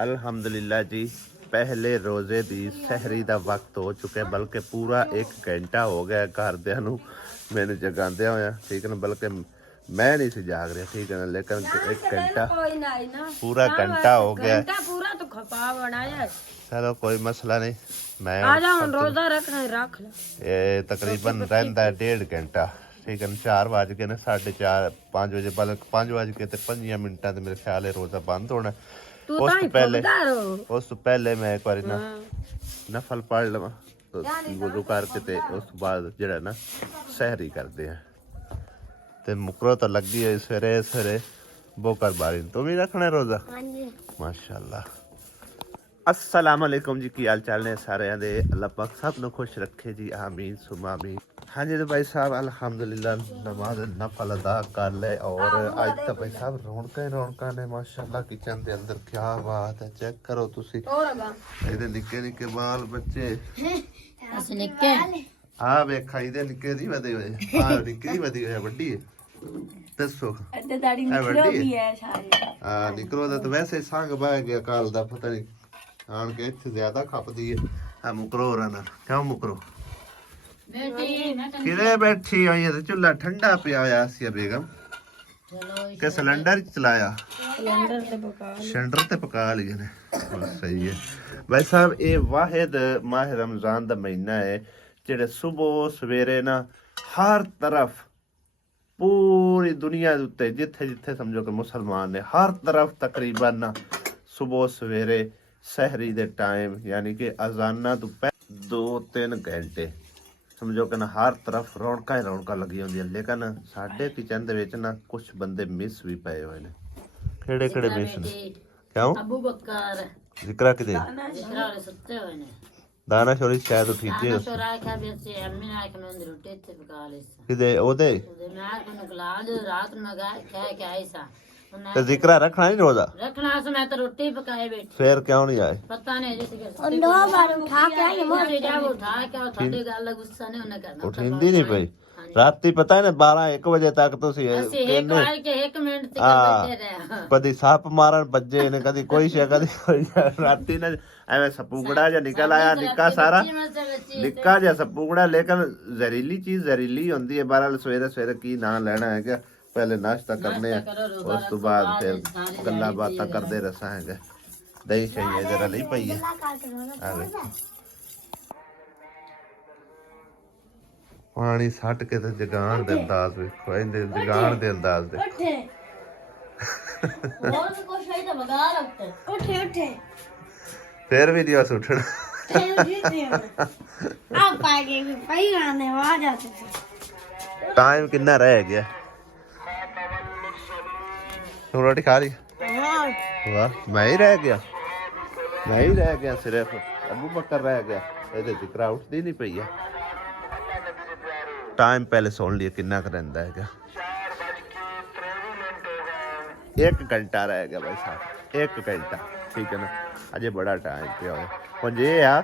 अल्हम्दुलिल्लाह जी, पहले रोजे दी सहरी का वक्त हो चुका, बल्कि पूरा 1 घंटा हो गया घरदियां नूं मैनू जगांदे होया, ठीक है ना। बल्कि मैं नहीं सी जाग रहा, ठीक है ना, लेकिन 1 घंटा पूरा घंटा हो गया। चलो कोई मसला नहीं, मैं रोजा रखना रख लो। ये तकरीबन रहता है 1.5 घंटा, ठीक है ना। 4 बज के ना 4:30 5 बजे, बल्कि 5 बज के 5 मिनटा मेरे ख्याल है रोजा बंद होना। उस तो पहले मैं एक बार ना नफल पढ़ लवा, तो वुज़ू करके ते उस तो बाद जेड़ा ना सहरी करते हैं। ते मुकरो तो लगी है सवेरे सवेरे बोकर बारी। तुम भी रखना रोजा? माशाअल्लाह। अस्सलाम वालेकुम जी, की हाल चाल ने सारे दे? अल्लाह पाक सब नू खुश रखे जी, आमीन सुमा आमीन। हाँ जी तो भाई साहब अल्हम्दुलिल्लाह नमाज नफल अदा कर ले, और आज तो भाई साहब रौनक ने माशाअल्लाह। किचन के अंदर क्या बात है, चेक करो तुसी इहदे निक्के निक्के बाल बच्चे। हाँ वेखा इहदे निक्के नहीं वधे हुए, हाँ निक्के नहीं वधी हुए, वड्डी है दसो हाँ निकलो दा तो वैसे संग बह गया काल दा, पता नहीं आन के इत्थे ज्यादा खपदी है। हाँ मुकरो रहा क्यों मुकरो किधे बैठी हुई है? चूल्हा ठंडा पिया होया सी बेगम के सिलेंडर चलाया? सिलेंडर ते पका लिए ने, सही है भाई साहब। ये वाहिद माह रमजान दा महीना है जेड़े सुबह सवेरे ना हर तरफ पूरी दुनिया दे उत्ते जिथे जिथे समझो कि मुसलमान ने हर तरफ तकरीबन ना सुबह सवेरे सहरी दे टाइम यानी कि अजाना तो 2-3 घंटे समझो कि ना हर तरफ रौनक ही रौनक लगी होंदी। लेकिन साडे किचन दे विच ना कुछ बंदे मिस भी पए हुए ने। केड़े केड़े मिस ने? क्यों? अबू बकर जिक्रा किते जिक्रा वाले सुत्ते हुए ने। दाना छोरी शायद उठी थी किते ओदे ते जिक्रा रखना नहीं रोजा रखना से मैं तो रोटी पकाए बैठी। फिर क्यों नहीं आए? पता नहीं दो बार उठा के आई उठा के थोड़ी गल गुस्सा नहीं होने करना उठिंदी नहीं पई राती पता है ना 12-1 बजे तक तुसी कदी सप मारन बजे ने, कदी कोई शे कदी राती ना एवं सपूगड़ा जा निकल आया निक्का सारा निक्का जा सपूगड़ा। लेकिन जहरीली चीज जहरीली होंदी है। बहरहाल सवेरे सवेरे की ना लेना है क्या, पहले नाश्ता करने उस तो बाद फिर गल्ला बातां करते रसा है। दही शही जरा नहीं पई है पानी सट के ते जगान दे अंदाज वेखो, इहदे जगान दे अंदाज देखो। फिर भी नहीं बस उठना टाइम कितना रह गया? तुम रोटी खा ली? वाह मैं ही रह गया सिर्फ अबू बकर रह गया। ये जिक्रा उठती नहीं पई है। टाइम पहले सुन लिया कितना रहा है? 1 घंटा रह गया भाई साहब, 1 घंटा, ठीक है ना। अजे बड़ा टाइम पे हुण ये आ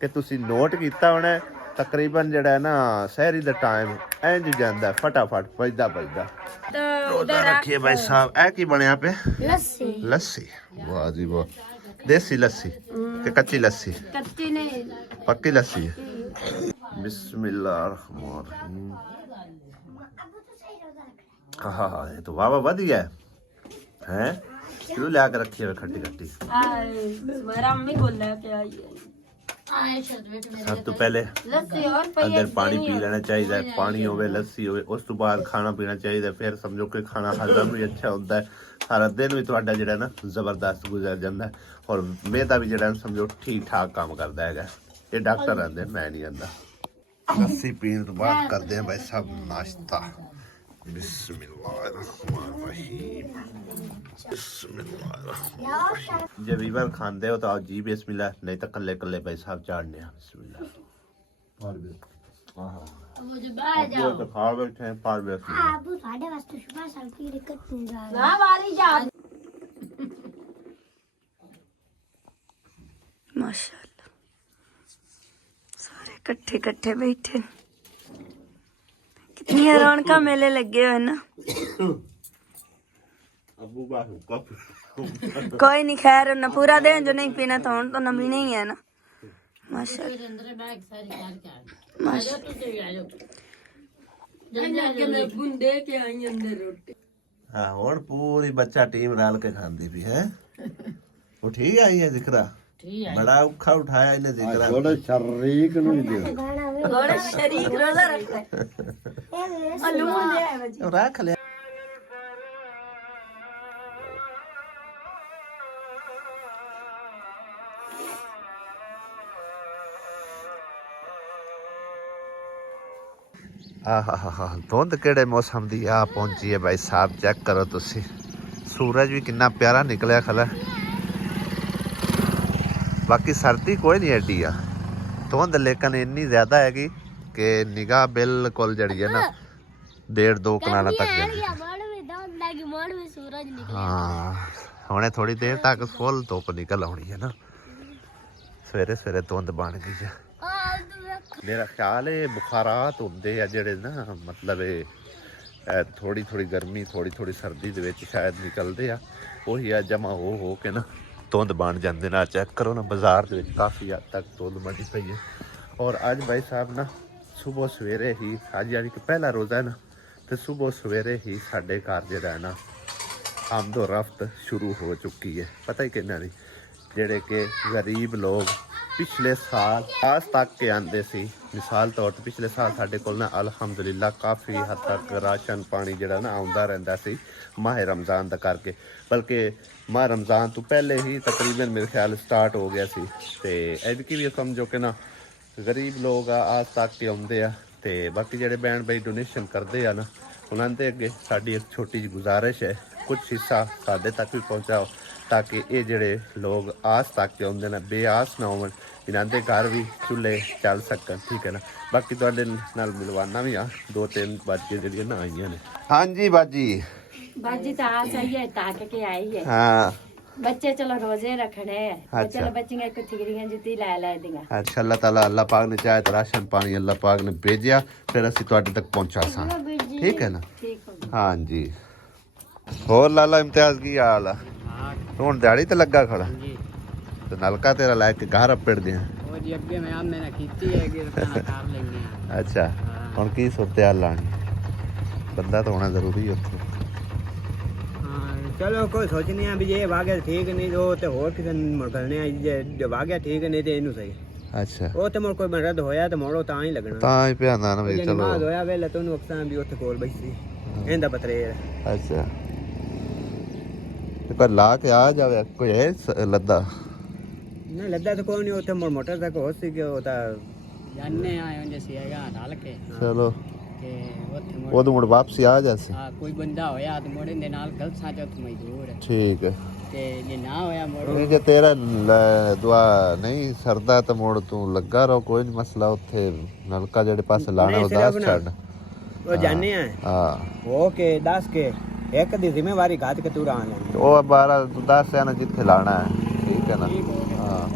कि तुसी नोट किया होना तकरीबन जड़ा है ना सहरी दा टाइम इंज जांदा फटाफट भजदा रोजा रखिए भाई साहब। ए की बनया पे? लस्सी। वाह जी वाह, देसी लस्सी कि कच्ची लस्सी? कच्ची नहीं पक्की लस्सी है। बिस्मिल्लाहिर्रहमानिर्रहीम। हाँ ये तो वाह वाह बढ़िया है। क्यों ला के रखी है खट्टी खट्टी? मेरा मम्मी बोल रहा है सब तो पहले अंदर पानी पी लेना चाहिए, पानी होवे लस्सी होवे, उस तो बाद खाना पीना चाहिए। फिर समझो कि खाना हजम भी अच्छा होता है, सारा दिन भी तुहाडा जिहड़ा ना जबरदस्त गुजर जाता है, और मैदा भी जिहड़ा समझो ठीक ठाक काम करता है। ये डॉक्टर आंदे, मैं नहीं आंदा। लस्सी पीने तो बाद करते हैं भाई साहब नाश्ता। जब वीवर खाते हो तो आप जी बिस्मिल्लाह, नहीं तो कल्ले कल्ले भाई साहब चाड़ने बिस्मिल्लाह। तो खा बैठे हैं पार माशाल्लाह सारे कट्ठे कट्ठे बैठे, कितनी रौनक मेले लगे हुए ना। अबू बाहू कप कोई नहीं, खैर न पूरा दिन जो नहीं पीना तो तो नमी नहीं है ना। माशाल्लाह ਅੰਦਰ ਬੈਗ ਸਾਰੀ ਕਰਕੇ ਆ ਜਾਓ ਤੁਸੀਂ ਵੀ ਆ ਜਾਓ ਜਲਦੀ ਆ ਜਾਓ बुंदे के आई अंदर रोटी हाँ हुण पूरी बच्चा टीम रल के खांदी भी है। उठी आई है जिक्रा, ਠੀਕ ਹੈ बड़ा औखा उठाया इन्हें जिक्रा। थोड़ा शरीक नहीं दियो थोड़ा शरीक रोजा रखता है और लून दे है बजी। रख ले ਆਹਾ ਧੁੰਦ ਕਿਹੜੇ ਮੌਸਮ ਦੀ ਆ ਪਹੁੰਚੀ ਹੈ ਭਾਈ ਸਾਹਿਬ, ਚੈੱਕ ਕਰੋ ਤੁਸੀਂ। ਸੂਰਜ ਵੀ ਕਿੰਨਾ ਪਿਆਰਾ ਨਿਕਲਿਆ ਖਲਾ। ਬਾਕੀ ਸਰਦੀ ਕੋਈ ਨਹੀਂ ਐਡੀ ਆ, ਧੁੰਦ ਲੇਕਿਨ ਇੰਨੀ ਜ਼ਿਆਦਾ ਹੈਗੀ ਕਿ ਨਿਗਾਹ ਬਿਲਕੁਲ ਜਿਹੜੀ ਹੈ ਨਾ 1.5-2 ਕਨਾਲਾਂ ਤੱਕ ਜਾਂਦੀ। ਹਾਂ ਹੁਣੇ ਥੋੜੀ ਦੇਰ ਤੱਕ ਫੁੱਲ ਧੁੱਪ ਨਿਕਲ ਆਉਣੀ ਹੈ ਨਾ। ਸਵੇਰੇ ਸਵੇਰੇ ਧੁੰਦ ਬਣ ਗਈ ਹੈ। ਮੇਰਾ ਖਿਆਲ ਹੈ ਬੁਖਾਰਾਤ ਹੁੰਦੇ ਆ ਜਿਹੜੇ ਨਾ, ਮਤਲਬ ਇਹ ਥੋੜੀ ਥੋੜੀ ਗਰਮੀ ਥੋੜੀ ਥੋੜੀ ਸਰਦੀ ਦੇ ਵਿੱਚ ਸ਼ਾਇਦ ਨਿਕਲਦੇ ਆ, ਉਹੀ ਆ ਜਮਾ ਹੋ ਕੇ ਨਾ ਧੁੰਦ ਬਣ ਜਾਂਦੇ ਨੇ। ਚੈੱਕ ਕਰੋ ਨਾ ਬਾਜ਼ਾਰ ਦੇ ਵਿੱਚ ਕਾਫੀ ਹੱਦ ਤੱਕ ਧੁੰਦ ਬਣੀ ਪਈ ਹੈ। ਔਰ ਅੱਜ ਭਾਈ ਸਾਹਿਬ ਨਾ ਸਵੇਰ ਸਵੇਰੇ ਹੀ, ਅੱਜ ਯਾਨੀ ਕਿ ਪਹਿਲਾ ਰੋਜ਼ਾ ਹੈ ਨਾ, ਤੇ ਸਵੇਰ ਸਵੇਰੇ ਹੀ ਸਾਡੇ ਘਰ ਜਿਹੜਾ ਹੈ ਨਾ ਆਮਦੋ ਰਫਤ ਸ਼ੁਰੂ ਹੋ ਚੁੱਕੀ ਹੈ। ਪਤਾ ਹੀ ਕਿੰਨਾ ਨਹੀਂ, ਜਿਹੜੇ ਕਿ ਗਰੀਬ ਲੋਕ ਪਿਛਲੇ ਸਾਲ ਆਸ ਤੱਕ ਕੇ ਆਉਂਦੇ ਸੀ। ਮਿਸਾਲ ਤੌਰ ਤੇ ਪਿਛਲੇ ਸਾਲ ਸਾਡੇ ਕੋਲ ਨਾ ਅਲਹਮਦੁਲਿਲਾ ਕਾਫੀ ਹੱਦ ਤੱਕ ਰਾਸ਼ਨ ਪਾਣੀ ਜਿਹੜਾ ਨਾ ਆਉਂਦਾ ਰਹਿੰਦਾ ਸੀ ਮਾਹ ਰਮਜ਼ਾਨ ਦਾ ਕਰਕੇ, ਬਲਕਿ ਮਾਹ ਰਮਜ਼ਾਨ ਤੋਂ ਪਹਿਲੇ ਹੀ ਤਕਰੀਬਨ ਮੇਰੇ ਖਿਆਲ ਸਟਾਰਟ ਹੋ ਗਿਆ ਸੀ। ਤੇ ਐਤਕੀ ਵੀ ਸਮਝੋ ਕਿ ਨਾ ਗਰੀਬ ਲੋਕ ਆਸ ਤੱਕ ਕੇ ਆਉਂਦੇ ਆ। ਤੇ ਬਾਕੀ ਜਿਹੜੇ ਭੈਣ ਭਾਈ ਡੋਨੇਸ਼ਨ ਕਰਦੇ ਆ ਨਾ, ਉਹਨਾਂ ਦੇ ਅੱਗੇ ਸਾਡੀ ਇੱਕ ਛੋਟੀ ਜਿਹੀ ਗੁਜ਼ਾਰਿਸ਼ ਹੈ, ਕੁਝ ਹਿੱਸਾ ਸਾਡੇ ਤੱਕ ਵੀ ਪਹੁੰਚਾਓ ਤਾਂ ਕਿ ਇਹ ਜਿਹੜੇ ਲੋਕ ਆਸ ਤੱਕ ਕੇ ਆਉਂਦੇ ਨੇ ਬੇਆਸ ਨਾ ਹੋਣ, ਇਹਨਾਂ ਦੇ ਘਰ ਵੀ ਚੁੱਲ੍ਹੇ ਚੱਲ ਸਕਣ। ਠੀਕ ਹੈ ਨਾ। ਬਾਕੀ ਤੁਹਾਡੇ ਨਾਲ ਮਿਲਵਾਨਾ ਵੀ ਆ 2-3 ਬਾਜੀਆਂ ਜਿਹੜੀਆਂ ਨਾ ਆਈਆਂ ਨੇ। ਹਾਂਜੀ ਬਾਜੀ बाजी तो आ सही है, ताक के आई है। हाँ बच्चे चलो रोजे रखने हैं, अच्छा। चलो बच्चे को ठिकरियां जुती ला देंगे। अच्छा अल्लाह ताला अल्लाह पाक ने चाहे तो राशन पानी अल्लाह पाक ने भेजा, फिर असी तुहाडे तक पहुंचा सा। ठीक है ना। ठीक हो हाँ जी। होर लाला इम्तियाज की हाल है? तू हुण दिहाड़ी ते लगा खड़ा तो नलका तेरा लैके घर अपड़ गया। ਉਹ ਜੀ ਅੱਗੇ ਮੈਂ ਮੈਨੇ ਕੀਤੀ ਹੈ ਕਿ ਰਕਾਨਾ ਕਰ ਲੈਣੇ ਆ। अच्छा हुण की सूरत हाल लानी, बंदा तो होना जरूरी है उत्थे। ਹਾਂ ਚਲੋ ਕੋਈ ਸੋਚਣੀ ਆ ਵੀ ਜੇ ਵਾਗਿਆ ਠੀਕ ਨਹੀਂ ਉਹ ਤੇ ਹੋਰ ਕਿਸੇ ਨੂੰ ਮੁੜ ਕਰਨੇ ਆ, ਜੇ ਵਾਗਿਆ ਠੀਕ ਨਹੀਂ ਤੇ ਇਹਨੂੰ ਸਹੀ। अच्छा ਉਹ ਤੇ ਮੁੜ ਕੋਈ ਮਰਦ ਹੋਇਆ ਤੇ ਮੋੜੋ ਤਾਂ ਹੀ ਲੱਗਣਾ। ਤਾਂ ਹੀ ਪਿਆਂਦਾ ਨਾ ਵੀ ਜੇ ਚਲੋ। ਨਮਾਜ਼ ਹੋਇਆ ਵੇਲੇ ਤੈਨੂੰ ਅਕਸਾਂ ਵੀ ਉੱਥੇ ਕੋਲ ਬੈਠੀ ਇਹਦਾ ਪਤਰੇ। अच्छा ਤੇ ਪਰ ਲਾ ਕੇ ਆ ਜਾਵੇ ਕੋਈ ਹੈ ਲੱਦਾ ਨਾ ਲੱਦਾ ਤਾਂ ਕੋਈ ਨਹੀਂ, ਉੱਥੇ ਮੋਟਰ ਤੱਕ ਹੋ ਸੀ ਕਿ ਉਹ ਤਾਂ ਜਾਣੇ ਆਏ ਜੇ ਸੀਗਾ ਢਾਲ ਕੇ ਚਲੋ ਤੇ ਉੱਥੇ ਉਦੋਂ ਮੁੜ ਵਾਪਸੀ ਆ ਜਾਸੀ। ਹਾਂ ਕੋਈ ਬੰਦਾ ਹੋਇਆ ਤੇ ਮੋੜੇ ਦੇ ਨਾਲ ਗਲਤ ਸਾਚ ਉੱਥੇ ਮਜ਼ਦੂਰ ਠੀਕ ਹੈ। ਤੇ ਜੇ ਨਾ ਹੋਇਆ ਮੋੜੋ ਨਹੀਂ ਜੇ ਤੇਰਾ ਦੁਆ ਨਹੀਂ ਸਰਦਾ ਤਾਂ ਮੁੜ ਤੂੰ ਲੱਗਾ ਰਹੋ, ਕੋਈ ਨਹੀਂ ਮਸਲਾ। ਉੱਥੇ ਨਲਕਾ ਜਿਹੜੇ ਪਾਸੇ ਲਾਣਾ ਉਹ ਦੱਸ ਛੱਡ। ਉਹ ਜਾਣੇ ਆ ਹਾਂ ਹੋ ਕੇ ਦੱਸ ਕੇ ਇੱਕ ਦੀ ਜ਼ਿੰਮੇਵਾਰੀ ਘਾਤ ਕੇ ਤੂੰ ਰਾਂ ਜਾਂਦੀ। ਉਹ 12 ਤੂੰ ਦੱਸ ਨਾ ਜਿੱਥੇ ਲਾਣਾ ਹੈ। ਠੀਕ ਹੈ ਨਾ। ਹਾਂ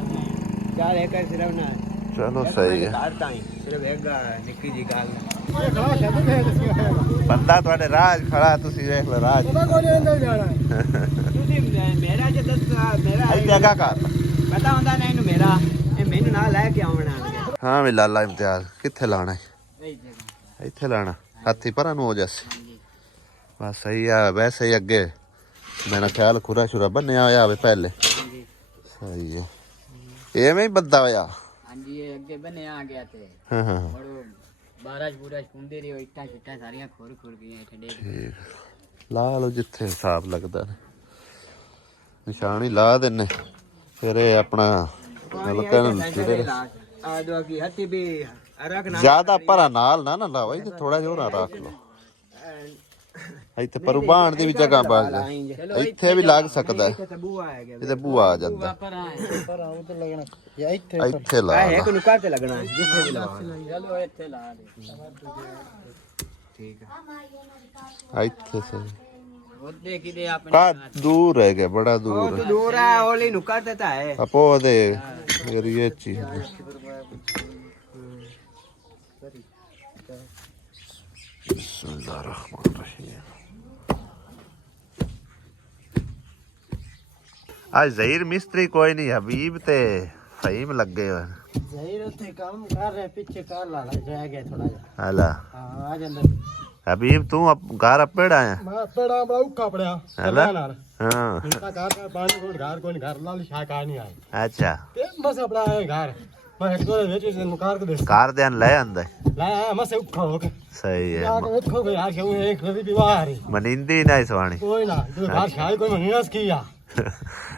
ਚੱਲ ਇੱਕ ਸਿਰਫ ਨਾ ਚਲੋ ਸਹੀ ਹੈ। ਘਰ ਤਾਂ ਹੀ ਸਿਰਫ ਇੱਕ ਨਿੱਕੀ ਜੀ ਗੱਲ। ਬੰਦਾ ਤੁਹਾਡੇ ਰਾਜ ਖੜਾ, ਤੁਸੀਂ ਦੇਖ ਲਓ ਰਾਜ। ਤੁਸੀਂ ਮੇਰਾ ਜੇ ਦੱਸ ਮੇਰਾ ਇਹ ਜਗ੍ਹਾ ਘਰ ਪਤਾ ਹੁੰਦਾ ਨਾ ਇਹਨੂੰ ਮੇਰਾ, ਇਹ ਮੈਨੂੰ ਨਾਲ ਲੈ ਕੇ ਆਉਣਾ। ਹਾਂ ਵੀ ਲਾਲਾ ਇਮਤਿਆਜ਼ ਕਿੱਥੇ ਲਾਣਾ ਹੈ? ਇੱਥੇ ਲਾਣਾ, ਹੱਥੀ ਪਰਾਂ ਨੂੰ ਹੋ ਜਾਸੀ। ਬਸ ਸਹੀ ਆ। ਵੈਸੇ ਹੀ ਅੱਗੇ ਮੇਰਾ ਖਿਆਲ ਖੁਰਾ ਸ਼ੁਰਾ ਬੰਨਿਆ ਹੋਇਆ ਹੋਵੇ ਪਹਿਲੇ। ਸਹੀ ਹੈ। ਐਵੇਂ ਹੀ ਬੰਦਾ ਹੋਇਆ। ਹਾਂਜੀ ਇਹ ਅੱਗੇ ਬਣਿਆ ਆ ਗਿਆ ਤੇ ਹਾਂ ਹਾਂ ਮੋੜੋ ਬਾਰਾਜ ਬੂਰਾਜ ਹੁੰਦੇ ਰਹੀ, ਇੱਟਾਂ ਛਿੱਟਾਂ ਸਾਰੀਆਂ ਖੁਰ ਗਈਆਂ ਇੱਥੇ ਡੇਢ। ਠੀਕ ਲਾ ਲਓ ਜਿੱਥੇ ਹਿਸਾਬ ਲੱਗਦਾ ਨੇ, ਨਿਸ਼ਾਨ ਹੀ ਲਾ ਦਿੰਨੇ। ਫਿਰ ਇਹ ਆਪਣਾ ਨਲਕਾ ਨੂੰ ਆ ਦੋ ਕੀ ਹੱਥੀ ਵੀ ਰੱਖ ਨਾ ਜ਼ਿਆਦਾ ਭਰਾ ਨਾਲ ਨਾ ਲਾਓ, ਇਹ ਥੋੜਾ ਜਿਹਾ ਨਾ ਰੱਖ ਲਓ। ਇੱਥੇ ਪਰ ਉਬਾਣ ਦੀ ਵੀ ਜਗ੍ਹਾ ਬਣ ਜਾ, ਇੱਥੇ ਵੀ ਲੱਗ ਸਕਦਾ ਹੈ। ਇਹਦੇ ਬੂਆ ਆ ਜਾਂਦਾ। ਪਰ ਆਏ ਇੱਥੇ ਲਾ ਇੱਕ ਨੂੰ ਘਰ ਤੇ ਲੱਗਣਾ ਜਿੱਥੇ ਵੀ ਲਵਾ। ਚਲੋ ਇੱਥੇ ਲਾ ਦੇ। ਠੀਕ ਹੈ ਇੱਥੇ ਸਹੀ। ਉਹਦੇ ਕਿਦੇ ਆਪਣੇ ਕਾ ਦੂਰ ਹੈ ਗਿਆ, ਬੜਾ ਦੂਰ ਹੈ। ਦੂਰ ਹੈ ਉਹਲੀ ਨੂੰ ਕਰ ਦਿੱਤਾ ਹੈ। ਆਪੋ ਉਹਦੇ ਏਰੀਏ ਚ ਹੀ ਹੈ। ਬਿਸਮਿल्लाह रहमान रहीम। ਅੱਜ ਜ਼ਹੀਰ ਮਿਸਤਰੀ ਕੋਈ ਨਹੀਂ, ਹਬੀਬ ਤੇ ਫਹੀਮ ਲੱਗੇ ਹੋਏ ਨੇ। ਜ਼ਹੀਰ ਉੱਥੇ ਕੰਮ ਕਰ ਰਿਹਾ, ਪਿੱਛੇ ਕਰ ਲਾ ਰਹਿ ਗਿਆ ਥੋੜਾ ਜਿਹਾ। ਹਲਾ ਹਾਂ ਆ ਜਾਂਦਾ। ਹਬੀਬ ਤੂੰ ਘਰ ਆਪੇੜ ਆਇਆ? ਮੈਂ ਪੜਾ ਬੜਾ ਉੱਕਾ ਪੜਿਆ ਹਲਾ ਨਾਲ ਹਾਂ ਇਨਕਾ ਘਰ ਪਾਣੀ ਕੋਈ ਘਰ ਨਾਲ ਸ਼ਾਕਾ ਨਹੀਂ ਆਇਆ ਅੱਛਾ ਤੇ ਬਸ ਆਪਣਾ ਆਏ ਘਰ ਮੈਂ ਇੱਕ ਦੋ ਵਿੱਚ ਇਸ ਨੂੰ ਕਾਰ ਕੇ ਦੇ ਘਰ ਦੇ ਲੈ ਆਂਦਾ ਲਾ ਮੈਂ ਸੇ ਉੱਕਾ ਹੋ ਕੇ ਸਹੀ ਹੈ ਆ ਕੇ ਵੇਖੋ ਵੀ ਆ ਕਿਉਂ ਇੱਕ ਵੀ ਬਿਮਾਰੀ ਮਨਿੰਦੀ ਨਹੀਂ ਸਵਾਣੀ ਕੋਈ ਨਾ ਤੂੰ ਘਰ ਸ਼ਾਇਦ ਕੋਈ ਮਹੀਨਾਸ ਕੀ ਆ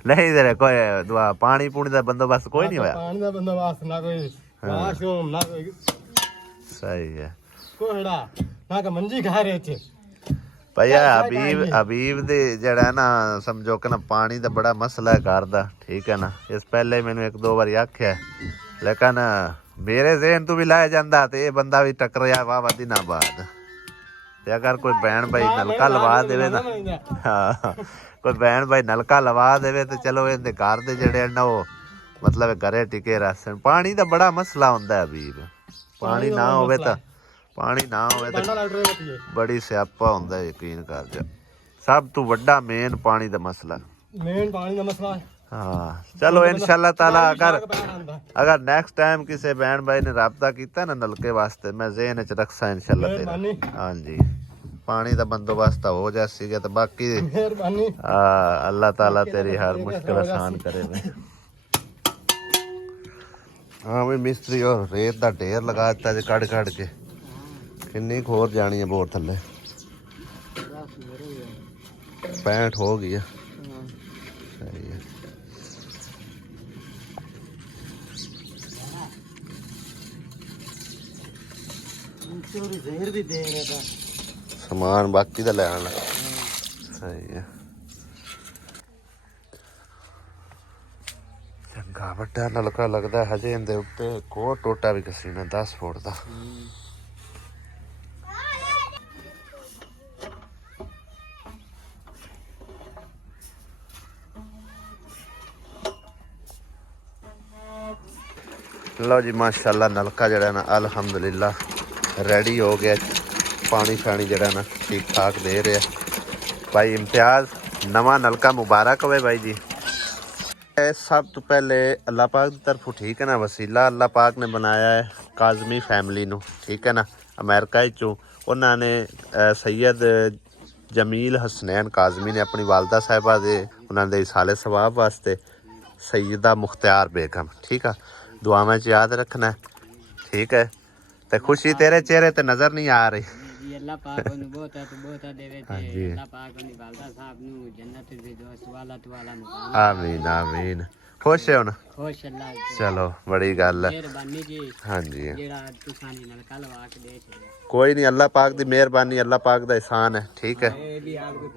ਨਹੀਂ ਤੇਰੇ ਕੋਈ ਦੁਆ ਪਾਣੀ ਪੂਣੀ ਦਾ ਬੰਦੋਬਸਤ ਕੋਈ ਨਹੀਂ ਹੋਇਆ? ਪਾਣੀ ਦਾ ਬੰਦੋਬਸਤ ਨਾ ਕੋਈ ਵਾਸ਼ਰੂਮ ਨਾ ਕੋਈ ਸਹੀ ਹੈ ਕੋਹੜਾ ਨਾ ਕਿ ਮੰਜੀ ਖਾ ਰਹੇ ਇੱਥੇ ਭਈਆ ਹਬੀਬ ਦੇ ਜਿਹੜਾ ਨਾ ਸਮਝੋ ਕਿ ਨਾ ਪਾਣੀ ਦਾ ਬੜਾ ਮਸਲਾ ਹੈ ਘਰ ਦਾ, ਠੀਕ ਹੈ ਨਾ। ਇਸ ਪਹਿਲੇ ਮੈਨੂੰ ਇੱਕ ਦੋ ਵਾਰੀ ਆਖਿਆ, ਲੇਕਿਨ ਮੇਰੇ ਜ਼ਹਿਨ ਤੋਂ ਵੀ ਲਾਇਆ ਜਾਂਦਾ ਤੇ ਇਹ ਬੰਦਾ ਵੀ ਟਕਰਿਆ ਵਾਹ ਦਿਨਾਂ ਬਾਅਦ। ਤੇ ਅਗਰ ਕੋਈ ਭੈਣ ਭਾਈ ਨਲਕਾ ਲਵਾ ਦੇਵੇ ਨਾ, ਹਾਂ ਕੋਈ ਭੈਣ ਭਾਈ ਨਲਕਾ ਲਵਾ ਦੇਵੇ ਤੇ ਚਲੋ ਇਹਦੇ ਘਰ ਦੇ ਜਿਹੜੇ ਨਾ ਉਹ ਮਤਲਬ ਘਰੇ ਟਿਕੇ ਰਹਿਣ। ਪਾਣੀ ਦਾ ਬੜਾ ਮਸਲਾ ਹੁੰਦਾ ਹਬੀਬ, ਪਾਣੀ ਨਾ ਹੋਵੇ ਤਾਂ ਬੜੀ ਸਿਆਪਾ ਹੁੰਦਾ, ਯਕੀਨ ਕਰ ਜਾ। ਸਭ ਤੋਂ ਵੱਡਾ ਮੇਨ ਪਾਣੀ ਦਾ ਮਸਲਾ, ਮੇਨ ਪਾਣੀ ਦਾ ਮਸਲਾ ਹੈ। ਹਾਂ ਚਲੋ ਇਨਸ਼ਾਅੱਲਾ ਤਾਲਾ ਅਗਰ ਨੈਕਸਟ ਟਾਈਮ ਕਿਸੇ ਭੈਣ ਭਾਈ ਨੇ ਰਾਬਤਾ ਕੀਤਾ ਨਾ ਨਲਕੇ ਵਾਸਤੇ, ਮੈਂ ਜ਼ਹਿਨ ਚ ਰੱਖਾਂ ਇਨਸ਼ਾਅੱਲਾ ਤੇਰਾ। ਹਾਂਜੀ ਪਾਣੀ ਦਾ ਬੰਦੋਬਸਤ ਹੋ ਜਾ ਸੀਗਾ ਤੇ ਬਾਕੀ ਮਿਹਰਬਾਨੀ ਅੱਲਾਹ ਤਾਲਾ ਤੇਰੀ ਹਰ ਮੁਸ਼ਕਿਲ ਆਸਾਨ करे। हाँ भी मिस्त्री और रेत का ढेर लगा दिता जे कड़ कड़ के, किन्नी खोर जानी है बोर थले 65 हो गई है। सही है ਜ਼ਹਿਰ ਵੀ ਦੇ ਰਿਹਾ समान बाकी तो ले आना। सही है चंगा वड्डा नलका लगता है हजे इनके उत्ते एक और टोटा भी कसी ने 10 फुट का। लो जी माशाल्लाह नलका जड़ा ना अल्हम्दुलिल्लाह रेडी हो गया, पानी शानी जड़ा ना ठीक ठाक दे रहा भाई। इम्तियाज नवा नलका मुबारक होवे भाई जी। सब तो पहले अल्लाह पाक की तरफों, ठीक है ना, वसीला अल्लाह पाक ने बनाया है काजमी फैमिली नू, ठीक है ना। अमेरिका चों उन्होंने सैयद जमील हसनैन काजमी ने अपनी वालदा साहिबा दे उन्होंने साले सवाब वास्ते सैयदा मुख्तियार बेगम, ठीक है, दुआवां च याद रखना, ठीक है। तो खुशी तेरे चेहरे ते नजर नहीं आ रही। अल्लाह पाक ਨੂੰ ਬਹੁਤਾ ਤੋਂ ਬਹੁਤਾ ਦੇਵੇ ਤੇ ਅੱਲਾਹ ਪਾਕ ਨੂੰ ਵਾਲਦਾ ਸਾਹਿਬ ਨੂੰ ਜੰਨਤ ਦੇ ਦੋਸਤ ਵਾਲਾ ਤਵਾਲਾ ਮੁਕਾਮ। आमीन आमीन। खुश है हुन? ਖੁਸ਼ ਅੱਲਾਹ चलो बड़ी गल है। ਮਿਹਰਬਾਨੀ ਜੀ हाँ जी ਜਿਹੜਾ ਤੁਸੀਂ ਨੇ ਨਲਕਾ ਲਵਾ ਕੇ ਦੇ ਛੱਡਿਆ। कोई नहीं, अल्लाह पाक दी मेहरबानी, अल्लाह पाक दा एहसान है, ठीक है।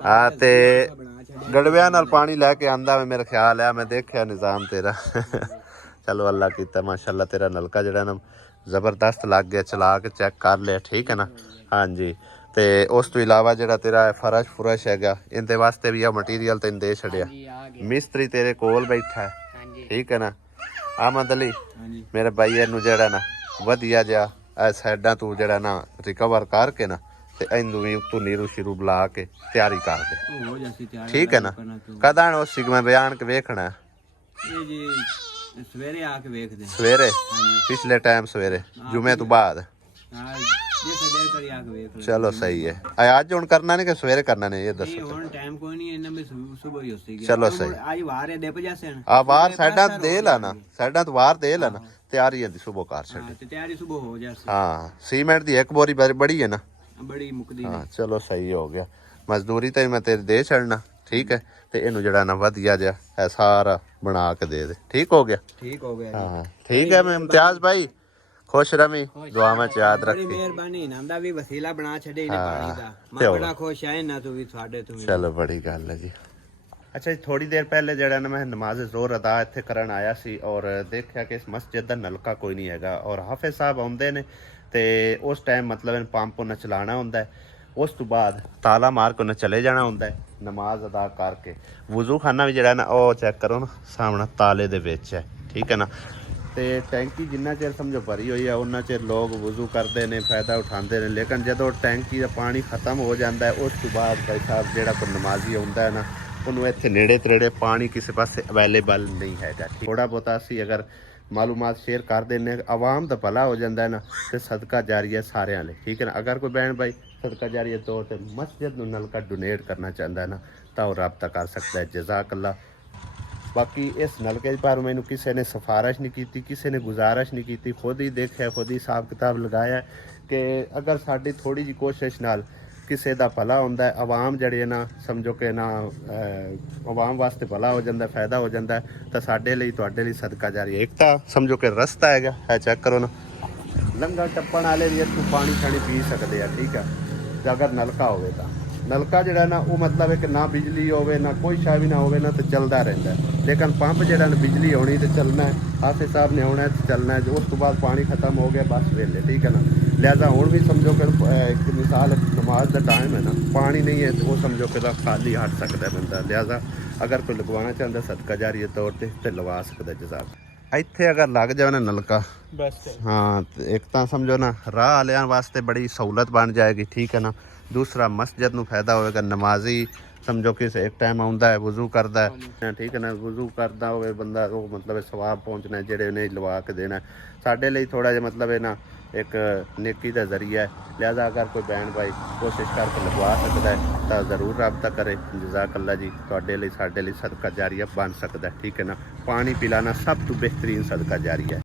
हाँ ते गड़विया नाल पानी लैके आंदा मैं, मेरा ख्याल है मैं देखा निज़ाम तेरा। चलो अल्लाह कीता माशाल्लाह, तेरा नलका जड़ा ना जबरदस्त लग गया, चला के चेक कर लिया, ठीक है ना। हाँ जी ते उस तो इलावा जड़ा तेरा फरश फुरश हैगा इनते वास्ते भी मटीरियल तेन दे छड़िया। मिस्त्री तेरे कोल बैठा है, ठीक है ना। आमद अली मेरे भाई इनू जड़ा ना वधिया जिहा साइडां तू जड़ा ना रिकवर करके ना ते इनू भी तू नीरू शिरू बुला के तैयारी कर दे, ठीक है ना। कदा उस मैं बयान के वेखना सवेरे आके वेख दे, सवेरे पिछले टाइम सवेरे जुमे तो बाद। चलो सही है। आज हुन करना नहीं कि सवेरे करना नहीं, ये दसो। हुन टाइम कोई नहीं, इन्ना में सुबह ही होसी। चलो सही। आज वार है दे पजासे न आ वार साइडा दे लाना, साइडा तो वार दे लाना, तैयारी है सुबह कार छड़ी। ते तैयारी सुबह हो जासी। हां सीमेंट दी एक बोरी बड़ी है ना, बड़ी मुकदी। हां चलो सही हो गया। मजदूरी तो मैं तेरे दे छड़ना, ठीक है। ते इनू जड़ा ना वधिया जिहा है सारा बना के दे दे, ठीक हो गया। ठीक हो गया। हां ठीक है। मैं इम्तियाज भाई खुश रमी, दुआ में याद बड़ी रखी। मेहरबानी, नाम दा भी वसीला बना छड़े इने पानी दा। मैं बड़ा खुश है ना तू भी साडे तू। चलो बड़ी गल है जी। अच्छा जी थोड़ी देर पहले जड़ा ना मैं नमाज जोर अदा इत्थे करन आया सी और देखा कि इस मस्जिद दा नलका कोई नहीं हैगा और हाफिज साहब आउंदे ने ते उस टाइम मतलब पंप उन्हें चलाना हुंदा है, उस तो बाद ताला मार के उन्हें चले जाना हुंदा है नमाज अदा करके। वुजू खाना भी जड़ा ना ओ चेक करो ना सामने ताले दे विच है, ठीक है ना। ते टैंकी जिन्ना चेर समझो भरी हुई है उन्ना चेर लोग वुजू करते हैं, फायदा उठाते हैं, लेकिन जो टैंकी का पानी खत्म हो जाता है उस तो बाद भाई साहब जो कोई नमाजी आता है ना ਉਹਨੂੰ ਇੱਥੇ ਨੇੜੇ ਤੇੜੇ ਪਾਣੀ ਕਿਸੇ ਪਾਸੇ ਅਵੇਲੇਬਲ ਨਹੀਂ ਹੈਗਾ। ਥੋੜਾ ਬਹੁਤਾ ਅਸੀਂ ਅਗਰ ਮਾਲੂਮਾਤ ਸ਼ੇਅਰ ਕਰ ਦਿੰਦੇ ਹਾਂ, ਆਵਾਮ ਦਾ ਭਲਾ ਹੋ ਜਾਂਦਾ ਹੈ ਨਾ, ਤੇ ਸਦਕਾ ਜਾਰੀਆ ਸਾਰਿਆਂ ਲਈ, ਠੀਕ ਹੈ ਨਾ। ਅਗਰ ਕੋਈ ਬਹਿਣ ਭਾਈ ਸਦਕਾ ਜਾਰੀਆ ਤੌਰ ਤੇ ਮਸਜਿਦ ਨੂੰ ਨਲਕਾ ਡੋਨੇਟ ਕਰਨਾ ਚਾਹੁੰਦਾ ਹੈ ਨਾ, ਤਾਂ ਉਹ ਰਾਬਤਾ ਕਰ ਸਕਦਾ ਹੈ। ਜਜ਼ਾਕ ਅੱਲਾ। ਬਾਕੀ ਇਸ ਨਲਕੇ ਪਰ ਮੈਨੂੰ ਕਿਸੇ ਨੇ ਸਿਫਾਰਿਸ਼ ਨਹੀਂ ਕੀਤੀ, ਕਿਸੇ ਨੇ ਗੁਜ਼ਾਰਿਸ਼ ਨਹੀਂ ਕੀਤੀ, ਖੁਦ ਹੀ ਦੇਖਿਆ, ਖੁਦ ਹੀ ਹਿਸਾਬ ਕਿਤਾਬ ਲਗਾਇਆ ਕਿ ਅਗਰ ਸਾਡੀ ਥੋੜੀ ਜਿਹੀ ਕੋਸ਼ਿਸ਼ ਨਾਲ ਕਿਸੇ ਦਾ ਭਲਾ ਹੁੰਦਾ ਹੈ, ਆਵਾਮ ਜਿਹੜੇ ਨਾ ਸਮਝੋ ਕਿ ਨਾ ਆਵਾਮ ਵਾਸਤੇ ਭਲਾ ਹੋ ਜਾਂਦਾ, ਫਾਇਦਾ ਹੋ ਜਾਂਦਾ, ਤਾਂ ਸਾਡੇ ਲਈ ਤੁਹਾਡੇ ਲਈ ਸਦਕਾ ਜਾਰੀ। ਇੱਕ ਤਾਂ ਸਮਝੋ ਕਿ ਰਸਤਾ ਹੈਗਾ ਹੈ, ਚੈੱਕ ਕਰੋ ਨਾ, ਲੰਘਣ ਟੱਪਣ ਵਾਲੇ ਵੀ ਇੱਥੋਂ ਪਾਣੀ ਛਾਣੀ ਪੀ ਸਕਦੇ ਆ, ਠੀਕ ਆ। ਤੇ ਅਗਰ ਨਲਕਾ ਹੋਵੇ ਤਾਂ ਨਲਕਾ ਜਿਹੜਾ ਨਾ ਉਹ ਮਤਲਬ ਹੈ ਕਿ ਨਾ ਬਿਜਲੀ ਹੋਵੇ ਨਾ ਕੋਈ ਸ਼ਾ ਵੀ ਨਾ ਹੋਵੇ ਨਾ, ਤੇ ਚੱਲਦਾ ਰਹਿੰਦਾ। ਲੇਕਿਨ ਪੰਪ ਜਿਹੜਾ ਨਾ ਬਿਜਲੀ ਹੋਣੀ ਤੇ ਚੱਲਣਾ ਹੈ, ਹਾਫੇ ਸਾਹਿਬ ਨੇ ਆਉਣਾ ਤੇ ਚੱਲਣਾ ਹੈ। ਉਸ ਤੋਂ ਬਾਅਦ ਪਾਣੀ ਖਤਮ ਹੋ ਗਿਆ, ਬਸ ਵੇਲੇ, ਠੀਕ ਹੈ ਨਾ। ਲਿਹਾਜ਼ਾ ਹੁਣ ਵੀ ਸਮਝੋ ਕਿ ਇੱਕ ਮਿਸਾਲ ਨਮਾਜ਼ ਦਾ ਟਾਈਮ ਹੈ ਨਾ, ਪਾਣੀ ਨਹੀਂ ਹੈ ਉਹ ਸਮਝੋ ਕਿ ਖਾਲੀ ਹਟ ਸਕਦਾ ਬੰਦਾ। ਲਿਹਾਜ਼ਾ ਅਗਰ ਕੋਈ ਲਗਵਾਉਣਾ ਚਾਹੁੰਦਾ ਸਦਕਾ ਜਾਰੀ ਤੌਰ ਤੇ ਲਵਾ ਸਕਦਾ। ਜਜ਼ਾਕ। ਇੱਥੇ ਅਗਰ ਲੱਗ ਜਾਵੇ ਨਾ ਨਲਕਾ ਹਾਂ, ਇੱਕ ਤਾਂ ਸਮਝੋ ਨਾ ਰਾਹ ਵਾਲਿਆਂ ਵਾਸਤੇ ਬੜੀ ਸਹੂਲਤ ਬਣ ਜਾਏਗੀ, ਠੀਕ ਹੈ ਨਾ। ਦੂਸਰਾ ਮਸਜਿਦ ਨੂੰ ਫਾਇਦਾ ਹੋਵੇਗਾ, ਨਮਾਜ਼ੀ ਸਮਝੋ ਕਿ ਇੱਕ ਟਾਈਮ ਆਉਂਦਾ ਹੈ ਵਜ਼ੂ ਕਰਦਾ ਹੈ, ਠੀਕ ਹੈ ਨਾ। ਵਜ਼ੂ ਕਰਦਾ ਹੋਵੇ ਬੰਦਾ, ਉਹ ਮਤਲਬ ਸਵਾਬ ਪਹੁੰਚਣਾ ਜਿਹੜੇ ਉਹਨੇ ਲਵਾ ਕੇ ਦੇਣਾ। ਸਾਡੇ ਲਈ ਥੋੜਾ ਜਿਹਾ ਮਤਲਬ ਹੈ ਨਾ ਇੱਕ ਨੇਕੀ ਦਾ ਜ਼ਰੀਆ ਹੈ। ਲਿਹਾਜ਼ਾ ਅਗਰ ਕੋਈ ਬਹਿਣ ਭਾਈ ਕੋਸ਼ਿਸ਼ ਕਰਕੇ ਲਗਵਾ ਸਕਦਾ ਹੈ ਤਾਂ ਜ਼ਰੂਰ ਰਾਬਤਾ ਕਰੇ। ਜਜ਼ਾਕ ਅੱਲਾ ਜੀ। ਤੁਹਾਡੇ ਲਈ ਸਾਡੇ ਲਈ ਸਦਕਾ ਜਾਰੀਆ ਬਣ ਸਕਦਾ, ਠੀਕ ਹੈ ਨਾ। ਪਾਣੀ ਪਿਲਾਣਾ ਸਭ ਤੋਂ ਬਿਹਤਰੀਨ ਸਦਕਾ ਜਾਰੀਆ ਹੈ।